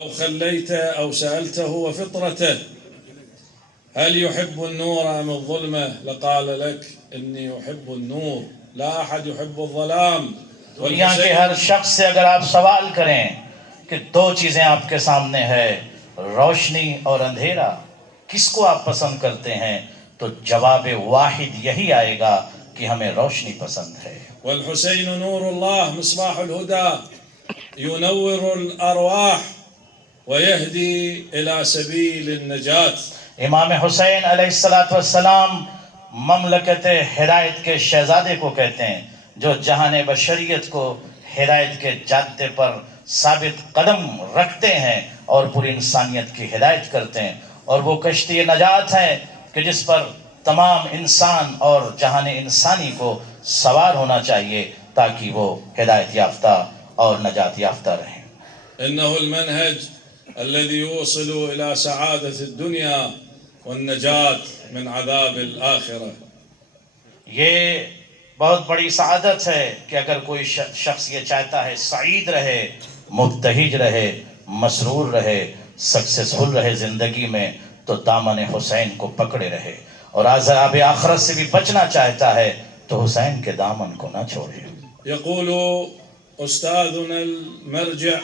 أو خليته أو سألته وفطرته هل يحب النور أم الظلمة لقال لك إني أحب النور لا أحد يحب الظلام. دنیا کے ہر شخص سے اگر آپ سوال کریں کہ دو چیزیں آپ کے سامنے ہے، روشنی اور اندھیرا، کس کو آپ پسند کرتے ہیں، تو جواب واحد یہی آئے گا کہ ہمیں روشنی پسند ہے۔ والحسين نور الله مصباح الهدى ينور الأرواح ويهدي إلى سبيل النجاة۔ امام حسین علیہ السلام مملکت ہدایت کے شہزادے کو کہتے ہیں، جو جہان بشریت کو ہدایت کے جادے پر ثابت قدم رکھتے ہیں اور پوری انسانیت کی ہدایت کرتے ہیں، اور وہ کشتی نجات ہے کہ جس پر تمام انسان اور جہان انسانی کو سوار ہونا چاہیے تاکہ وہ ہدایت یافتہ اور نجات یافتہ رہیں۔ إنه المنهج الذي يوصل إلى سعادة الدنيا والنجاة من عذاب الآخرة۔ یہ بہت بڑی سعادت ہے کہ اگر کوئی شخص یہ چاہتا ہے سعید رہے، مبتہج رہے، مسرور رہے، سکسیسفل رہے زندگی میں، تو دامن حسین کو پکڑے رہے، اور عذاب آخرت سے بھی بچنا چاہتا ہے تو حسین کے دامن کو نہ چھوڑے۔ يقول أستاذنا المرجع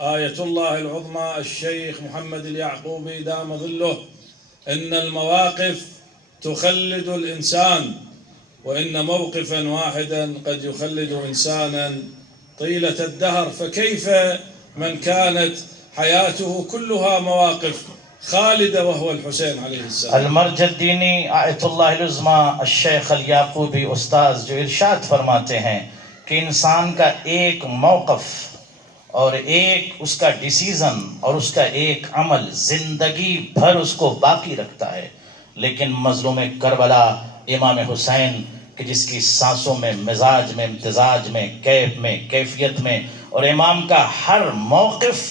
آية الله العظمى الشيخ محمد اليعقوبي دام ظله إن المواقف تخلد الإنسان وإن موقفا واحدا قد يخلد إنسانا طيلة الدهر، فكيف من كانت حياته كلها مواقف خالدة وهو الحسين عليه السلام۔ المرجع الدینی آیت اللہ العظمى الشیخ الیعقوبی استاذ جو ارشاد فرماتے ہیں کہ انسان کا ایک موقف اور ایک اس کا ڈیسیزن اور اس کا ایک عمل زندگی بھر اس کو باقی رکھتا ہے، لیکن مظلوم کربلا امام حسین کہ جس کی سانسوں میں، مزاج میں، امتزاج میں، کیف میں، کیفیت میں، اور امام کا ہر موقف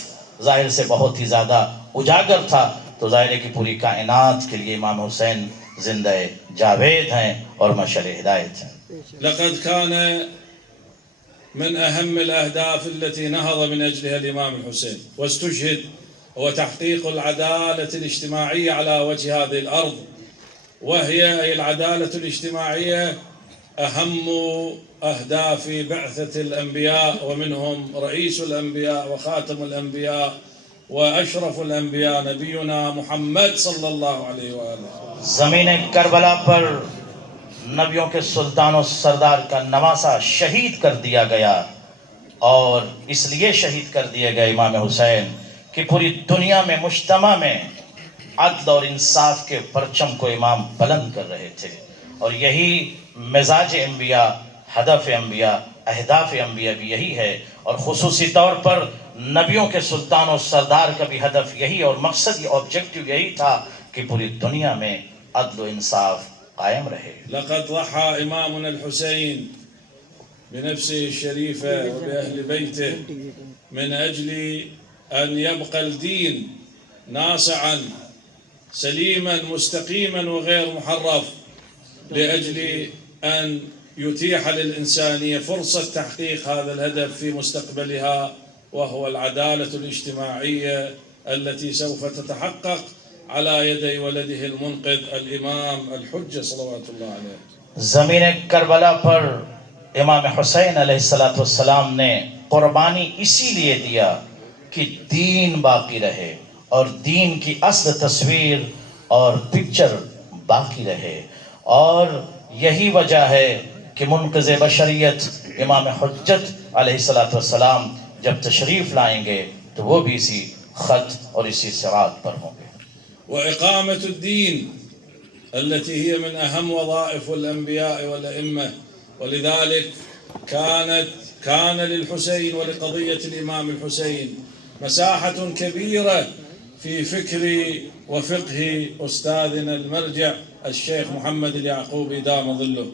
ظاہر سے بہت ہی زیادہ اجاگر تھا، تو ظاہر ہے کہ پوری کائنات کے لیے امام حسین زندہ جاوید ہیں اور مشعل ہدایت ہیں۔ لقد كان من أهم الأهداف التي نهض من أجلها الإمام الحسين واستشهد هو تحقيق العدالة الاجتماعية على وجه هذه الأرض، وهي أي العدالة الاجتماعية أهم أهداف بعثة الأنبياء، ومنهم رئيس الأنبياء وخاتم الأنبياء وأشرف الأنبياء نبينا محمد صلى الله عليه وآله۔ زمین کربلا پر نبیوں کے سلطان و سردار کا نواسہ شہید کر دیا گیا، اور اس لیے شہید کر دیا گیا امام حسین کہ پوری دنیا میں مجتمع میں عدل اور انصاف کے پرچم کو امام بلند کر رہے تھے، اور یہی مزاج انبیاء، ہدف انبیاء، اہداف انبیاء بھی یہی ہے، اور خصوصی طور پر نبیوں کے سلطان و سردار کا بھی ہدف یہی اور مقصد آبجیکٹو یہی تھا کہ پوری دنیا میں عدل و انصاف قائم رہے۔ لقد ضحى إمامنا الحسين بنفسه الشريفة وبأهل بيته من أجل أن يبقى الدين ناصعا سليما مستقيما وغير محرف، لأجل أن يتيح للإنسانية فرصة تحقيق هذا الهدف في مستقبلها، وهو العدالة الاجتماعية التي سوف تتحقق على يدي ولده المنقذ الإمام الحجة صلوات الله عليه۔ زمین کربلا پر امام حسین علیہ السلام نے قربانی اسی لیے دیا کہ دین باقی رہے اور دین کی اصل تصویر اور پکچر باقی رہے، اور یہی وجہ ہے کہ منقذ بشریت امام حجت علیہ السلام جب تشریف لائیں گے تو وہ بھی اسی خط اور اسی صراط پر ہوں گے۔ وإقامة الدين التي هي من أهم وظائف الأنبياء والأئمة، ولذلك كان للحسين ولقضية الإمام الحسين مساحة كبيرة في فكر وفقه أستاذنا المرجع الشيخ محمد اليعقوبي دام ظله۔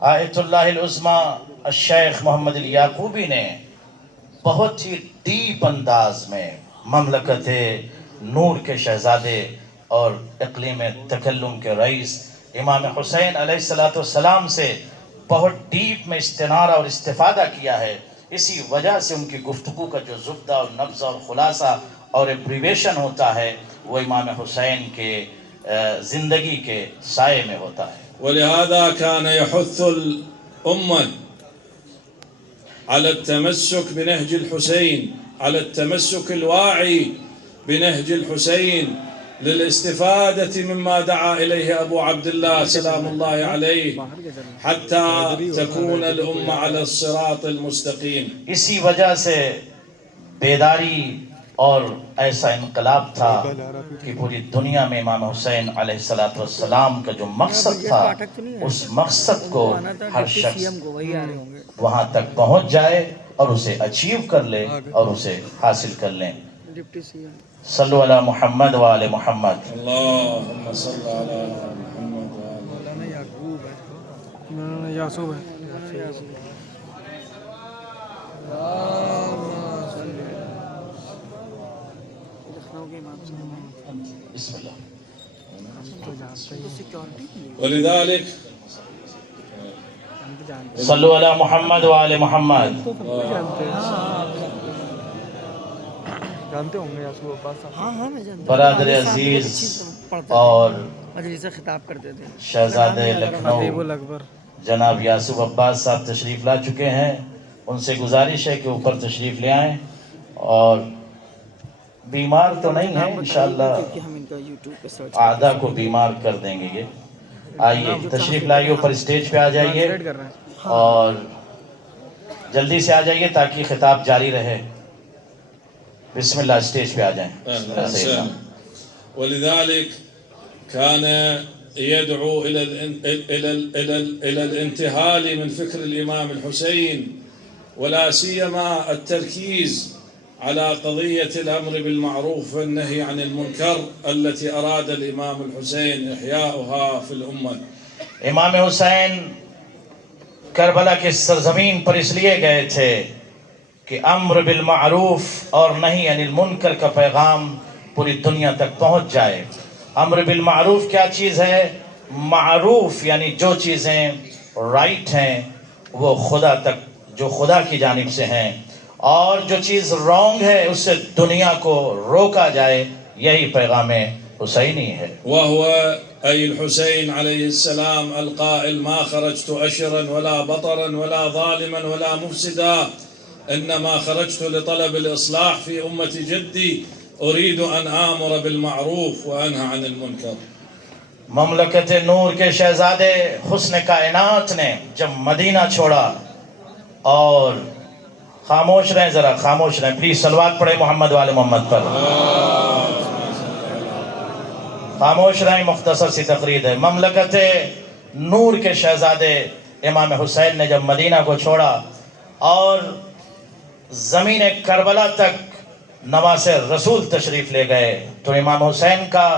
آیت اللہ العظمى الشیخ محمد الیعقوبی نے بہت ہی ڈیپ انداز میں مملکت نور کے شہزادے اور اقلیم تکلم کے رئیس امام حسین علیہ السلام سے بہت ڈیپ میں استنارہ اور استفادہ کیا ہے، اسی وجہ سے ان کی گفتگو کا جو زبدہ اور نبض اور خلاصہ اور ایبریویشن ہوتا ہے وہ امام حسین کے زندگی کے سائے میں ہوتا ہے. ولهذا كان يحث الأمة على التمسك بنهج الحسين، على التمسك الواعي بنهج الحسين للاستفادة مما دعا إليه أبو عبد الله سلام الله عليه حتى تكون الأمة على الصراط المستقيم. اسی وجہ سے بیداری اور ایسا انقلاب تھا کہ پوری دنیا میں امام حسین علیہ السلام کا جو مقصد تھا اس مقصد کو ہر شخص وہاں تک پہنچ جائے اور اسے اچیو کر لے اور اسے حاصل کر لیں. صلو علی محمد و آل محمد. اللهم صل على محمد وآل یعقوب ہے. بسم اللہ. ولذلك صلو علی محمد و آل محمد. جانتے ہوں گے یعقوب عباس صاحب. ہاں میں جانتا ہوں. برادر عزیز اور مجلس سے خطاب کرتے تھے. شہزادہ حبیب لکھنؤ الاکبر جناب یعقوب عباس صاحب تشریف لا چکے ہیں. ان سے گزارش ہے کہ اوپر تشریف لے آئیں اور بیمار تو نہیں ہیں انشاءاللہ کیونکہ ہم ان کا یوٹیوب پہ سرچ آدھا کو بیمار کر دیں گے یہ. آئیے تشریف لائیے اوپر اسٹیج پہ آ جائیے کر رہے ہیں. اور جلدی سے آ جائیے تاکہ خطاب جاری رہے. بسم اللہ اسٹیج پہ آ جائیں. أهلا وسهلا. ولذلك كان يدعو إلى الانتهال من فكر الإمام الحسين، ولا سيما التركيز على قضية الأمر بالمعروف والنهي عن المنكر التي أراد الإمام الحسين إحياؤها في الأمة. امام حسین کربلا کی سرزمین پر اس لیے گئے تھے کہ امر بالمعروف اور نہی عن المنکر کا پیغام پوری دنیا تک پہنچ جائے. امر بالمعروف کیا چیز ہے؟ معروف یعنی جو چیزیں رائٹ ہیں وہ خدا تک، جو خدا کی جانب سے ہیں، اور جو چیز رانگ ہے اس سے دنیا کو روکا جائے. یہی پیغام حسینی ہے. وهو أي الحسين عليه السلام القائل: ما خرجت أشرا ولا بطرا ولا ظالما ولا مفسدا، إنما خرجت لطلب الإصلاح في أمة جدي، أريد أن آمر بالمعروف وأنهى عن المنكر. مملکت نور کے شہزادے حسن کائنات نے جب مدینہ چھوڑا، اور خاموش رہیں، ذرا خاموش رہیں پلیز، صلوات پڑھیں محمد والے محمد پر. خاموش رہیں، مختصر سی تقریر ہے. مملکت نور کے شہزادے امام حسین نے جب مدینہ کو چھوڑا اور زمین کربلا تک نواز رسول تشریف لے گئے، تو امام حسین کا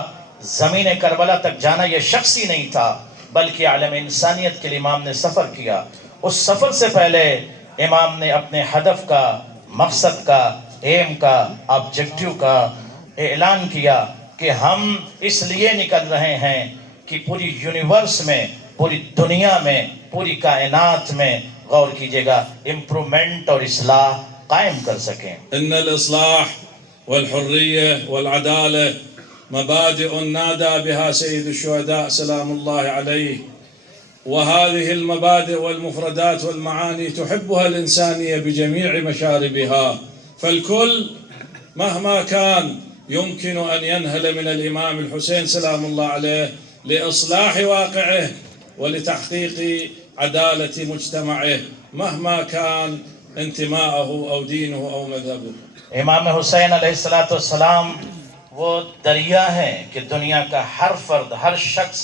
زمین کربلا تک جانا یہ شخصی نہیں تھا بلکہ عالم انسانیت کے لیے امام نے سفر کیا. اس سفر سے پہلے امام نے اپنے ہدف کا، مقصد کا، ایم کا، آبجیکٹیو کا اعلان کیا کہ ہم اس لیے نکل رہے ہیں کہ پوری یونیورس میں، پوری دنیا میں، پوری کائنات میں غور کیجئے گا امپرومنٹ اور اصلاح قائم کر سکیں. إن الإصلاح والحرية والعدالة مبادئ نادى بها سيد الشهداء سلام الله عليه، وهذه المبادئ والمفردات والمعاني تحبها الإنسانية بجميع مشاربها، فالكل مهما كان يمكن أن ينهل من الإمام الحسين سلام الله عليه لإصلاح واقعه ولتحقيق عدالة مجتمعه مهما كان انتماءه أو دينه أو مذهبه. امام حسین علیہ السلام وہ دریا ہیں کہ دنیا کا ہر فرد، ہر شخص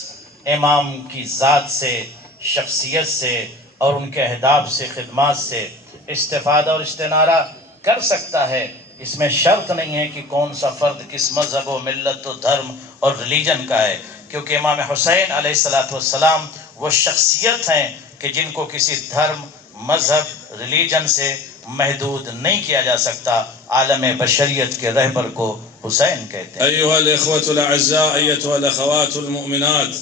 امام کی ذات سے، شخصیت سے اور ان کے اہداف سے، خدمات سے استفادہ اور استنارہ کر سکتا ہے. اس میں شرط نہیں ہے کہ کون سا فرد کس مذہب و ملت و دھرم اور ریلیجن کا ہے، کیونکہ امام حسین علیہ السلام وہ شخصیت ہیں کہ جن کو کسی دھرم، مذہب، ریلیجن سے محدود نہیں کیا جا سکتا. عالم بشریت کے رہبر کو حسین کہتے ہیں. أيها الإخوة الأعزاء، أيتها الأخوات المؤمنات،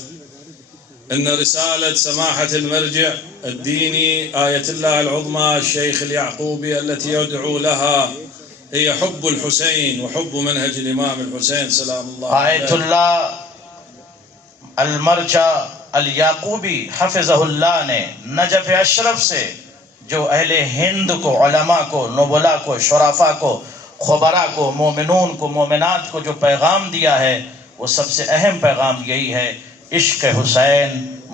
إن رسالة سماحة المرجع الديني آية الله العظمى الشيخ اليعقوبي التي يدعو لها هي حب الحسين وحب منهج الإمام الحسين سلام الله آیت اللہ المرجع الیعقوبی حفظہ اللہ نے نجف اشرف سے جو اہل ہند کو، علماء کو، نبلا کو، شرفاء کو، خبراء کو، مومنون کو، مومنات کو جو پیغام دیا ہے، وہ سب سے اہم پیغام یہی ہے: عشق حسین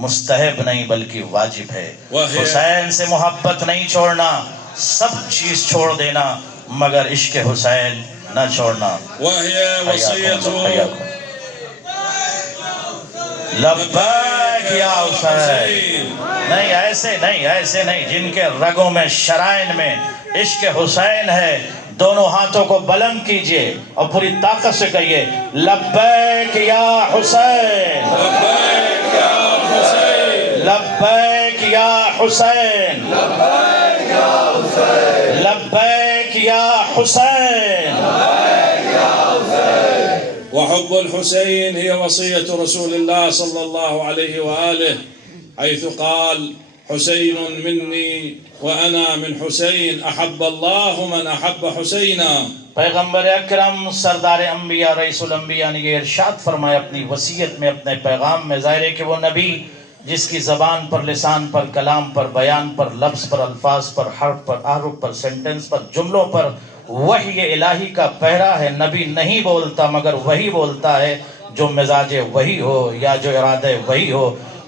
مستحب نہیں بلکہ واجب ہے. حسین سے محبت نہیں چھوڑنا، سب چیز چھوڑ دینا، مگر عشق حسین نہ چھوڑنا. وهي وصيته لبیک یا حسین. نہیں ایسے نہیں، ایسے نہیں. جن کے رگوں میں، شرائن میں عشق حسین ہے، دونوں ہاتھوں کو بلند کیجئے اور پوری طاقت سے کہیے: لبیک یا حسین، لبيك يا حسين لبیک یا حسین، لبیک یا حسین. وحب الحسين هي وصية رسول الله صلى الله عليه وآله حيث قال: حسين مني وأنا من حسين أحب الله من أحب حسينا. پیغمبر اکرم سردار انبیاء رئیس الانبیاء نے یہ ارشاد فرمایا اپنی وصیت میں، اپنے پیغام میں. ظاہر ہے کہ وہ نبی جس کی زبان پر، لسان پر، کلام پر، بیان پر، لفظ پر، الفاظ پر، حرف پر، احرف پر، سینٹنس پر، جملوں پر وحی الہی کا پہرا ہے. نبی نہیں بولتا مگر وہی بولتا ہے، جو مزاج وہی ہو یا جو ارادہ وہی ہو.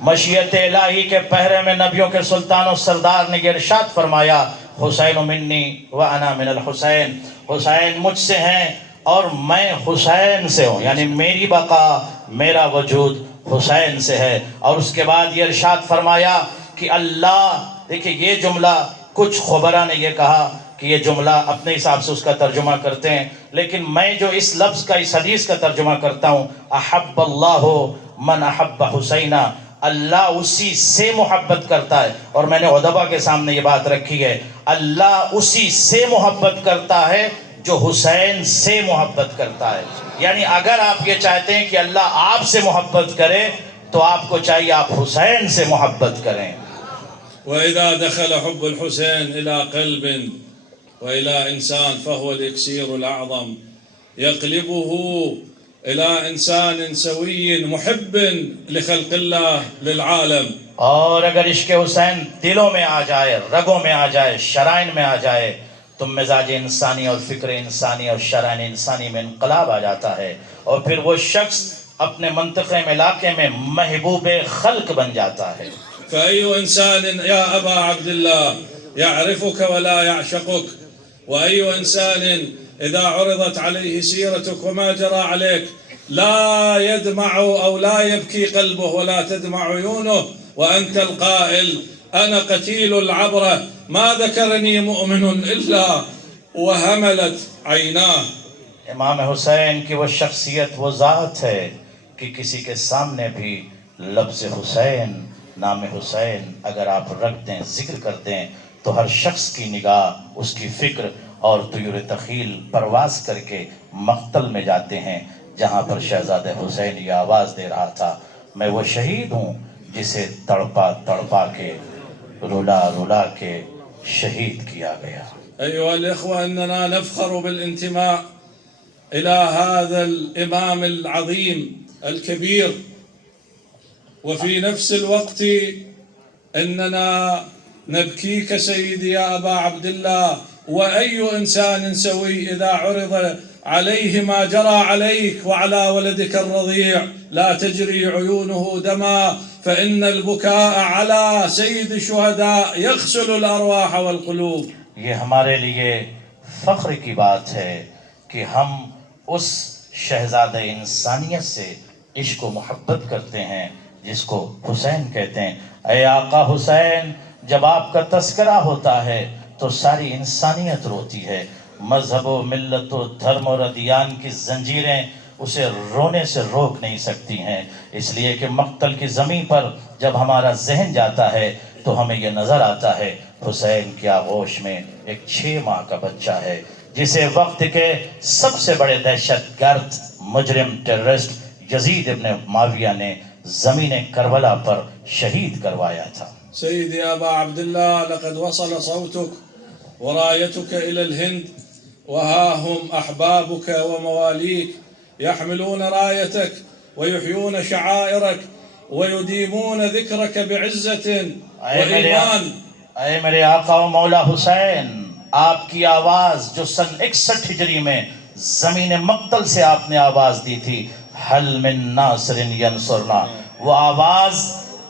مشیت الہی کے پہرے میں نبیوں کے سلطان و سردار نے یہ ارشاد فرمایا: حسین منی وانا من الحسین. حسین مجھ سے ہیں اور میں حسین سے ہوں، یعنی میری بقا، میرا وجود حسین سے ہے. اور اس کے بعد یہ ارشاد فرمایا کہ اللہ، دیکھیں یہ جملہ کچھ خبراء نے یہ کہا کہ یہ جملہ اپنے حساب سے اس کا ترجمہ کرتے ہیں، لیکن میں جو اس لفظ کا، اس حدیث کا ترجمہ کرتا ہوں: احب اللہ من احب حسینہ. اللہ اسی سے محبت کرتا ہے. اور میں نے ادبا کے سامنے یہ بات رکھی ہے، اللہ اسی سے محبت کرتا ہے جو حسین سے محبت کرتا ہے. یعنی اگر آپ یہ چاہتے ہیں کہ اللہ آپ سے محبت کرے تو آپ کو چاہیے آپ حسین سے محبت کریں. وإذا دخل حب الحسين إلى قلب وإلى إنسان فهو الإكسير الأعظم يقلبه إلى إنسان سوي محب لخلق الله للعالم. اور اگر عشق حسین دلوں میں آ جائے، رگوں میں آ جائے، شرائن میں آ جائے، تو مزاج انسانی اور فکر انسانی اور شرائن انسانی میں انقلاب آ جاتا ہے، اور پھر وہ شخص اپنے منطقے میں، علاقے میں محبوب خلق بن جاتا ہے. فأي إنسان يا أبا عبد الله يعرفك ولا يعشقك، وأي إنسان إذا عرضت عليه سيرتك وما جرى عليك لا يدمع أو لا يبكي قلبه ولا تدمع عيونه، وأنت القائل: أنا قتيل العبرة ما ذكرني مؤمن إلا وهملت عيناه. امام حسین کی وہ شخصیت، وہ ذات ہے کہ کسی کے سامنے بھی لفظ حسین، نام حسین اگر آپ رکھ دیں، ذکر کر دیں، تو ہر شخص کی نگاہ، اس کی فکر اور طیور تخیل پرواز کر کے مقتل میں جاتے ہیں جہاں پر شہزادہ حسین یہ آواز دے رہا تھا: میں وہ شہید ہوں جسے تڑپا تڑپا کے، رلا رلا کے شہید کیا گیا. أيها الإخوة، أننا نفخر بالانتماء إلى هذا الإمام العظيم الكبير، وفي نفس الوقت إننا نبكيك سيدي يا أبا عبد الله. وأي إنسان سوي إذا عرض عليه ما جرى عليك وعلى ولدك الرضيع لا تجري عيونه دما، فإن البكاء على سيد الشهداء يغسل الأرواح والقلوب. یہ ہمارے لیے فخر کی بات ہے کہ ہم اس شہزادہ انسانیت سے عشق و محبت کرتے ہیں جس کو حسین کہتے ہیں. اے آقا حسین، جب آپ کا تذکرہ ہوتا ہے تو ساری انسانیت روتی ہے. مذہب و ملت و دھرم اور ادیان کی زنجیریں اسے رونے سے روک نہیں سکتی ہیں، اس لیے کہ مقتل کی زمین پر جب ہمارا ذہن جاتا ہے تو ہمیں یہ نظر آتا ہے حسین کی آغوش میں ایک 6 ماہ کا بچہ ہے جسے وقت کے سب سے بڑے دہشت گرد مجرم ٹیررسٹ یزید ابن معاویہ نے زمین کربلا پر شہید کروایا تھا. سيدي أبا عبد الله، لقد وصل صوتك ورايتك إلى الهند، وها هم أحبابك ومواليك يحملون رايتك ويحيون شعائرك ويديمون ذكرك بعزة وإيمان. اے میرے آقا و مولا حسین، آپ کی آواز جو سن 61 ہجری میں زمین مقتل سے آپ نے آواز دی تھی، حل من ناصر ینصرنا، وہ آواز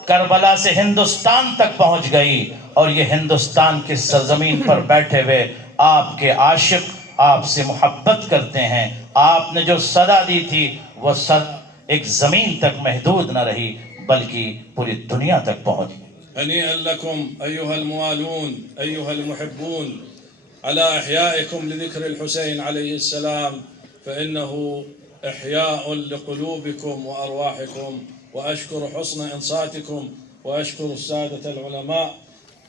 کربلا سے ہندوستان تک پہنچ گئی، اور یہ ہندوستان کی سرزمین پر بیٹھے ہوئے آپ کے عاشق آپ سے محبت کرتے ہیں. آپ نے جو صدا دی تھی وہ صدا ایک زمین تک محدود نہ رہی بلکہ پوری دنیا تک پہنچ گئی. هنيئا لكم أيها الموالون أيها المحبون على إحيائكم لذكر الحسين عليه السلام، فإنه إحياء لقلوبكم وأرواحكم. وأشكر حسن إنصاتكم وأشكر السادة العلماء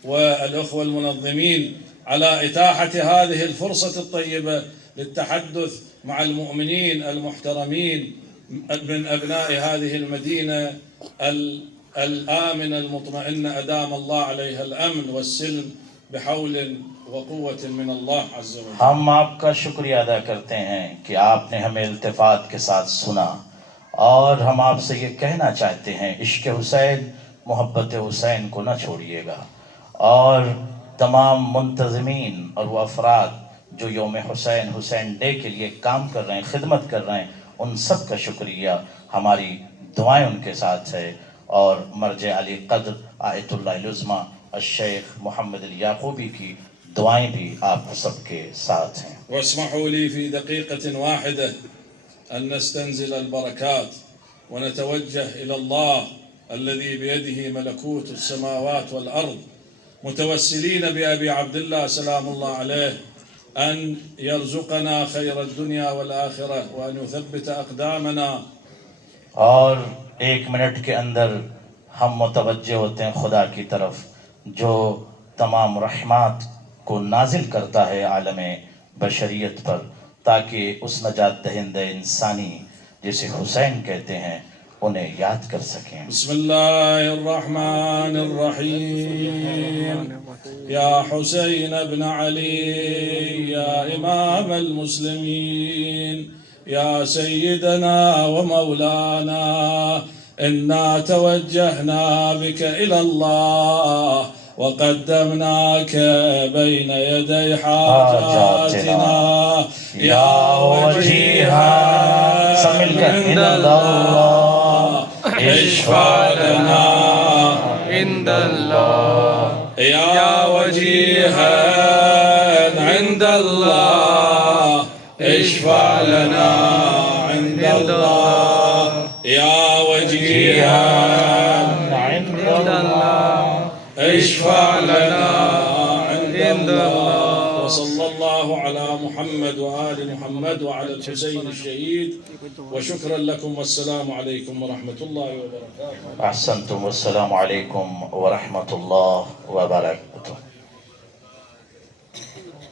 والأخوة المنظمين على إتاحة هذه الفرصة الطيبة للتحدث مع المؤمنين المحترمين من أبناء هذه المدينة الآمنة المطمئنة أدام الله عليها الأمن والسلم بحول وقوة من الله عز وجل. ہم آپ کا شکریہ ادا کرتے ہیں کہ آپ نے ہمیں التفات کے ساتھ سنا، اور ہم آپ سے یہ کہنا چاہتے ہیں عشق حسین، محبت حسین کو نہ چھوڑیے گا، اور تمام منتظمین اور وہ افراد جو یوم حسین، حسین ڈے کے لیے کام کر رہے ہیں، خدمت کر رہے ہیں، ان سب کا شکریہ. ہماری دعائیں ان کے ساتھ ہے، اور مرجع علی قدر آیت اللہ العظمیٰ الشیخ محمد الیعقوبی کی دعائیں بھی آپ سب کے ساتھ ہیں. واسمحوا لي في دقيقة واحدة أن نستنزل البركات ونتوجه إلى الله الذي بيده ملكوت السماوات والأرض، متوسلين بأبي عبد الله سلام الله عليه أن يرزقنا خير الدنيا والآخرة وأن يثبت أقدامنا. اور 1 منٹ کے اندر ہم متوجہ ہوتے ہیں خدا کی طرف جو تمام رحمات کو نازل کرتا ہے عالم بشریت پر، تاکہ اس نجات دہندہ انسانی جسے حسین کہتے ہیں انہیں یاد کر سکیں. بسم الله الرحمن الرحيم. يا حسين ابن علي يا إمام المسلمين يا سيدنا ومولانا، إنا توجهنا بك إلى الله وقدمناك بين يدي حاجاتنا يا وجيها عند الله اشفع لنا عند الله يا وجيها عند الله اشفع لنا عند الله يا وجيها عند الله اشفع لنا عند الله. وصلى الله على محمد وآل محمد وعلى الحسين الشهيد، وشكرا لكم والسلام عليكم ورحمة الله وبركاته. احسنتم، والسلام علیکم ورحمۃ اللہ وبرکاتہ.